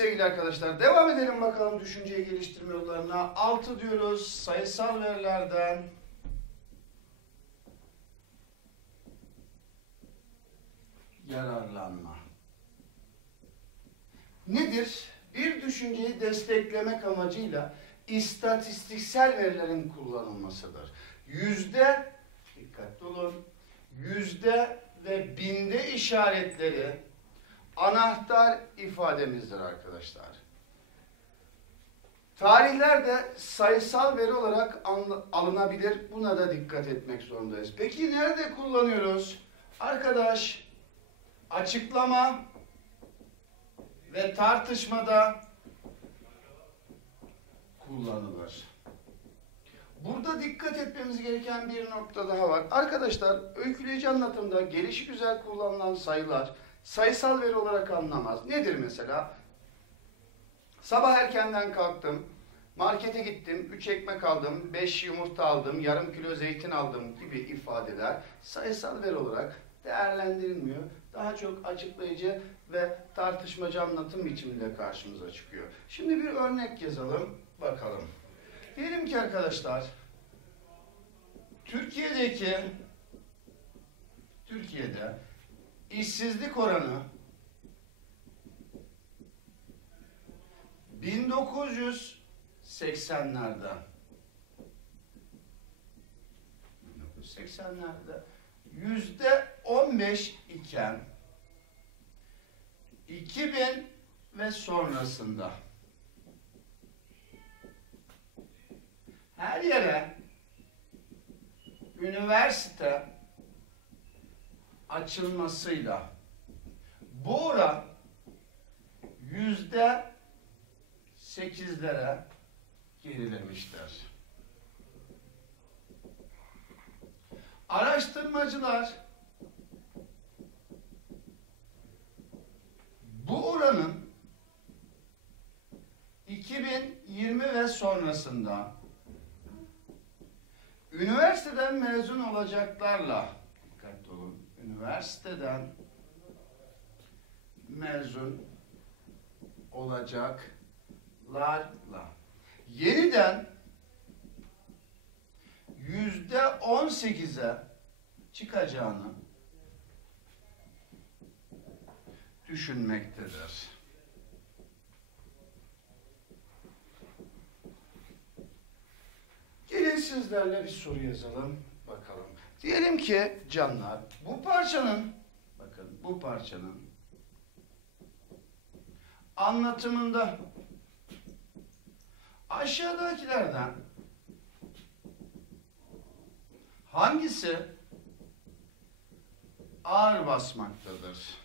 arkadaşlar. Devam edelim bakalım düşünceyi geliştirme yollarına. 6 diyoruz sayısal verilerden. Yararlanma. Nedir? Bir düşünceyi desteklemek amacıyla istatistiksel verilerin kullanılmasıdır. Yüzde, dikkatli olun, yüzde ve binde işaretleri anahtar ifademizdir arkadaşlar. Tarihler de sayısal veri olarak alınabilir. Buna da dikkat etmek zorundayız. Peki nerede kullanıyoruz? Arkadaş, açıklama ve tartışmada kullanılır. Burada dikkat etmemiz gereken bir nokta daha var. Arkadaşlar, öyküleyici anlatımda gelişi güzel kullanılan sayılar sayısal veri olarak anlamaz. Nedir mesela? Sabah erkenden kalktım, markete gittim, 3 ekmek aldım, 5 yumurta aldım, yarım kilo zeytin aldım gibi ifadeler sayısal veri olarak değerlendirilmiyor. Daha çok açıklayıcı ve tartışmacı anlatım biçiminde karşımıza çıkıyor. Şimdi bir örnek yazalım, bakalım. Diyelim ki arkadaşlar, Türkiye'deki Türkiye'de işsizlik oranı 1980'lerde 1980'lerde yüzde 15 iken 2000 ve sonrasında. Her yere üniversite açılmasıyla bu oran yüzde sekizlere gerilemiştir. Araştırmacılar bu oranın 2020 ve sonrasında üniversiteden mezun olacaklarla üniversiteden mezun olacaklarla yeniden yüzde on sekize çıkacağını düşünmektedir. Gelin sizlerle bir soru yazalım. Diyelim ki canlar bu parçanın bakın bu parçanın anlatımında aşağıdakilerden hangisi ağır basmaktadır?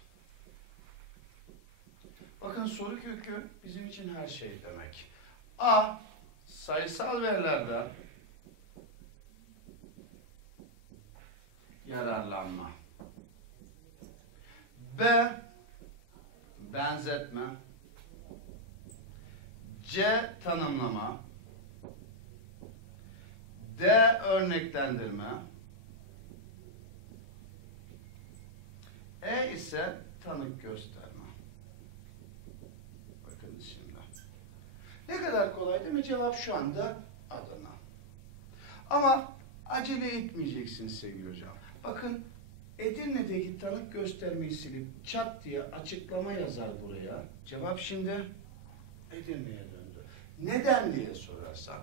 Bakın soru kökü bizim için her şey demek. A. Sayısal verilerde yararlanma. B. Benzetme. C. Tanımlama. D. Örneklendirme. E ise tanık gösterme. Bakın şimdi. Ne kadar kolay değil mi? Cevap şu anda Adana. Ama acele etmeyeceksiniz sevgili hocam. Bakın Edirne'deki tanık göstermeyi silip çat diye açıklama yazar buraya. Cevap şimdi Edirne'ye döndü. Neden diye sorarsan.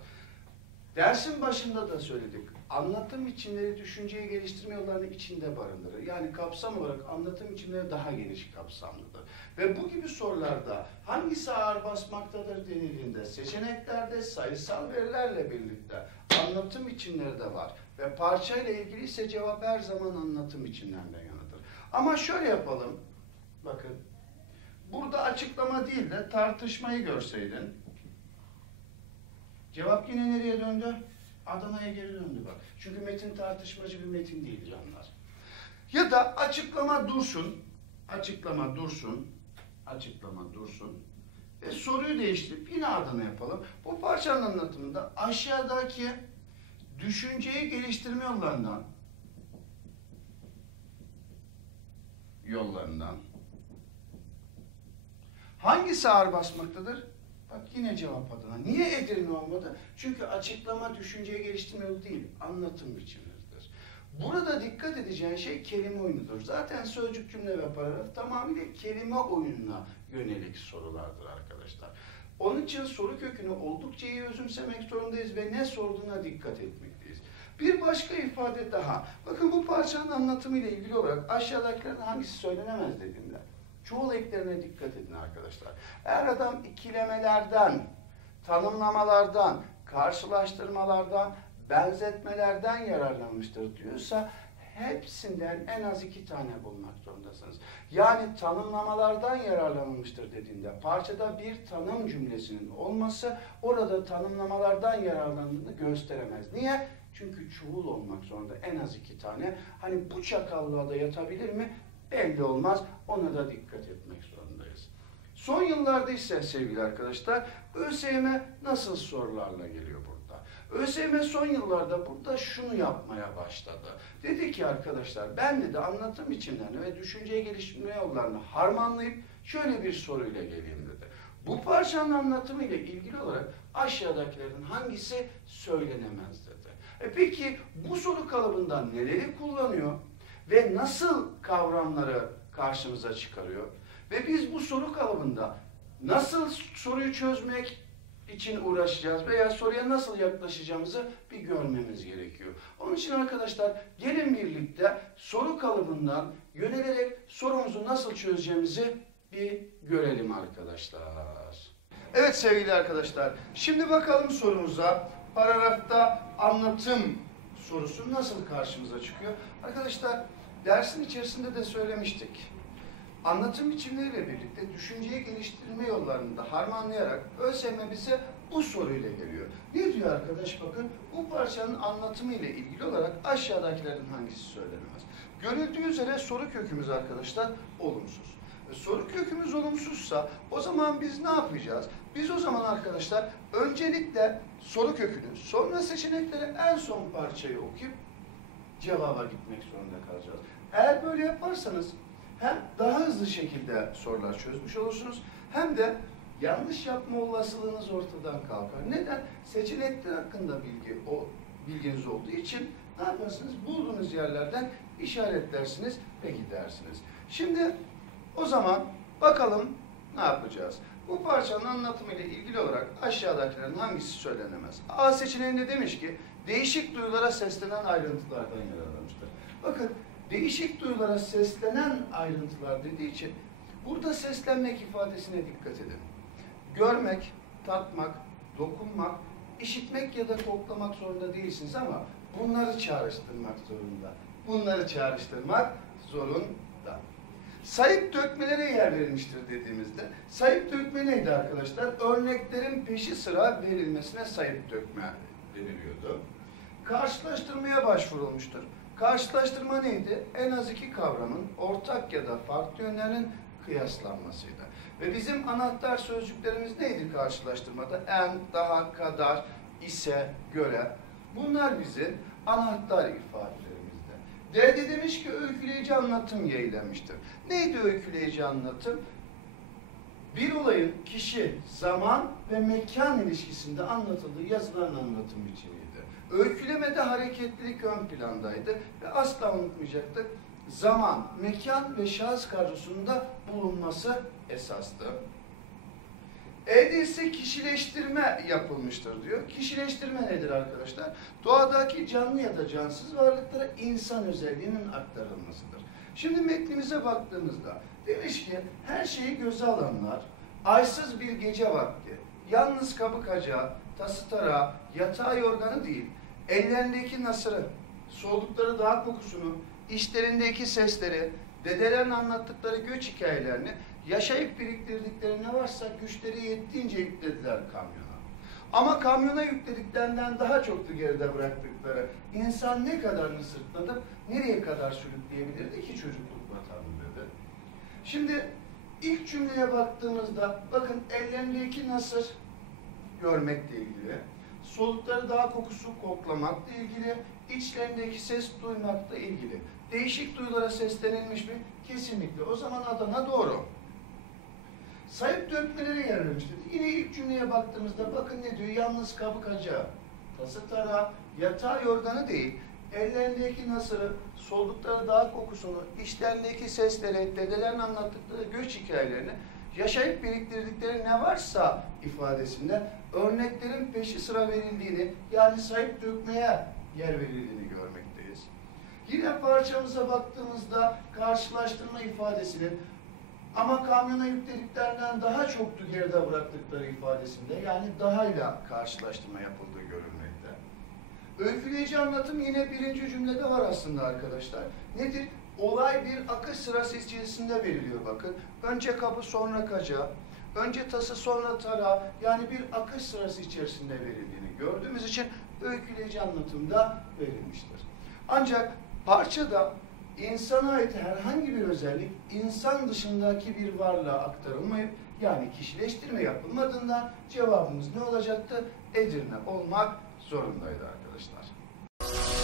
Dersin başında da söyledik. Anlatım biçimleri düşünceyi geliştirme yollarını içinde barındırır. Yani kapsam olarak anlatım biçimleri daha geniş kapsamlıdır. Ve bu gibi sorularda hangisi ağır basmaktadır denildiğinde seçeneklerde sayısal verilerle birlikte anlatım biçimleri de var. Ve parçayla ilgili ise cevap her zaman anlatım biçimlerinden yanıdır. Ama şöyle yapalım. Bakın. Burada açıklama değil de tartışmayı görseydin. Cevap yine nereye döndü? Adana'ya geri döndü bak. Çünkü metin tartışmacı bir metin değil canlar. Ya da açıklama dursun. Açıklama dursun. Açıklama dursun. Ve soruyu değiştirip yine Adana yapalım. Bu parçanın anlatımında aşağıdaki düşünceyi geliştirme yollarından yollarından hangisi ağır basmaktadır? Bak yine cevap Adana. Niye Edirne olmadı? Çünkü açıklama düşünceye geliştirme yolu değil, anlatım biçimidir. Burada dikkat edeceğin şey kelime oyunudur. Zaten sözcük cümle ve paragraf tamamıyla kelime oyununa yönelik sorulardır arkadaşlar. Onun için soru kökünü oldukça iyi özümsemek zorundayız ve ne sorduğuna dikkat etmekteyiz. Bir başka ifade daha. Bakın bu parçanın anlatımıyla ilgili olarak aşağıdakilerden hangisi söylenemez dediğimde. Çoğul eklerine dikkat edin arkadaşlar. Eğer adam ikilemelerden, tanımlamalardan, karşılaştırmalardan, benzetmelerden yararlanmıştır diyorsa hepsinden en az iki tane bulmak zorundasınız. Yani tanımlamalardan yararlanılmıştır dediğinde parçada bir tanım cümlesinin olması orada tanımlamalardan yararlandığını gösteremez. Niye? Çünkü çoğul olmak zorunda en az iki tane. Hani bu çakallığa da yatabilir mi? Belli olmaz. Ona da dikkat etmek zorundayız. Son yıllarda ise sevgili arkadaşlar ÖSYM nasıl sorularla geliyor burada? ÖSYM son yıllarda burada şunu yapmaya başladı. Dedi ki arkadaşlar ben de anlatım biçimlerini ve düşünceye geliştirme yollarını harmanlayıp şöyle bir soruyla geleyim dedi. Bu parçanın anlatımı ile ilgili olarak aşağıdakilerin hangisi söylenemez dedi. E peki bu soru kalıbından neleri kullanıyor ve nasıl kavramları karşımıza çıkarıyor? Ve biz bu soru kalıbında nasıl soruyu çözmek için uğraşacağız veya soruya nasıl yaklaşacağımızı bir görmemiz gerekiyor. Onun için arkadaşlar gelin birlikte soru kalıbından yönelerek sorumuzu nasıl çözeceğimizi bir görelim arkadaşlar. Evet sevgili arkadaşlar, şimdi bakalım sorumuza. Paragrafta anlatım sorusu nasıl karşımıza çıkıyor? Arkadaşlar dersin içerisinde de söylemiştik. Anlatım biçimleriyle birlikte düşünceyi geliştirme yollarını da harmanlayarak ÖSYM bize bu soruyla geliyor. Ne diyor arkadaş bakın bu parçanın anlatımı ile ilgili olarak aşağıdakilerin hangisi söylenemez? Görüldüğü üzere soru kökümüz arkadaşlar olumsuz. E, soru kökümüz olumsuzsa o zaman biz ne yapacağız? Biz o zaman arkadaşlar öncelikle soru kökünü sonra seçenekleri en son parçayı okuyup cevaba gitmek zorunda kalacağız. Eğer böyle yaparsanız hem daha hızlı şekilde sorular çözmüş olursunuz hem de yanlış yapma olasılığınız ortadan kalkar. Neden? Seçenekler hakkında bilgi o bilginiz olduğu için ne yaparsınız? Bulduğunuz yerlerden işaretlersiniz ve gidersiniz. Şimdi o zaman bakalım ne yapacağız? Bu parçanın anlatımı ile ilgili olarak aşağıdakilerin hangisi söylenemez? A seçeneğinde demiş ki değişik duyulara seslenen ayrıntılardan yararlanmıştır. Bakın değişik duyulara seslenen ayrıntılar dediği için burada seslenmek ifadesine dikkat edin. Görmek, tatmak, dokunmak, işitmek ya da koklamak zorunda değilsiniz ama bunları çağrıştırmak zorunda. Bunları çağrıştırmak zorunda. Sayıp dökmelere yer verilmiştir dediğimizde, sayıp dökme neydi arkadaşlar? Örneklerin peşi sıra verilmesine sayıp dökme deniliyordu. Karşılaştırmaya başvurulmuştur. Karşılaştırma neydi? En az iki kavramın ortak ya da farklı yönlerinin kıyaslanmasıydı. Ve bizim anahtar sözcüklerimiz neydi karşılaştırmada? En, daha, kadar, ise, göre. Bunlar bizim anahtar ifadelerimizde. D'de demiş ki öyküleyici anlatım yayınlamıştır. Neydi öyküleyici anlatım? Bir olayın kişi, zaman ve mekan ilişkisinde anlatıldığı yazılan anlatım biçimiydi. Öykülemede hareketlilik ön plandaydı ve asla unutmayacaktık. Zaman, mekan ve şahıs kadrosunda bulunması esastı. E'de ise kişileştirme yapılmıştır diyor. Kişileştirme nedir arkadaşlar? Doğadaki canlı ya da cansız varlıklara insan özelliğinin aktarılmasıdır. Şimdi metnimize baktığımızda demiş ki her şeyi göze alanlar aysız bir gece vakti yalnız kabuk acağı, tası tarağı, yatağı yorganı değil ellerindeki nasırı, soğudukları dağ kokusunu, işlerindeki sesleri, dedelerin anlattıkları göç hikayelerini yaşayıp biriktirdikleri ne varsa güçleri yettiğince yüklediler kamyona. Ama kamyona yüklediklerinden daha çoktu geride bıraktıkları. İnsan ne kadarını sırtladı, nereye kadar sürükleyebilirdi ki çocukluk vatanı dedi. Şimdi ilk cümleye baktığımızda bakın ellerindeki nasır görmekle ilgili, solukları daha kokusu koklamakla ilgili, içlerindeki ses duymakla ilgili. Değişik duyulara seslenilmiş mi? Kesinlikle. O zaman Adana doğru. sayıp dökmelere yer vermiştir. Yine ilk cümleye baktığımızda bakın ne diyor? Yalnız kabuk aca, tası tara, yatağı yorganı değil. Ellerindeki nasırı, soldukları dağ kokusunu, içlerindeki sesleri, dedelerin anlattıkları göç hikayelerini, yaşayıp biriktirdikleri ne varsa ifadesinde örneklerin peşi sıra verildiğini, yani sayıp dökmeye yer verildiğini. Yine parçamıza baktığımızda karşılaştırma ifadesinin ama kamyona yüklediklerinden daha çoktu geride bıraktıkları ifadesinde yani dahayla karşılaştırma yapıldığı görülmekte. Öyküleyici anlatım yine birinci cümlede var aslında arkadaşlar. Nedir? Olay bir akış sırası içerisinde veriliyor bakın. Önce kapı sonra kaca, önce tası sonra tara yani bir akış sırası içerisinde verildiğini gördüğümüz için öyküleyici anlatımda verilmiştir. Ancak parçada insana ait herhangi bir özellik insan dışındaki bir varlığa aktarılmayıp yani kişileştirme yapılmadığından cevabımız ne olacaktı? Edirne olmak zorundaydı arkadaşlar.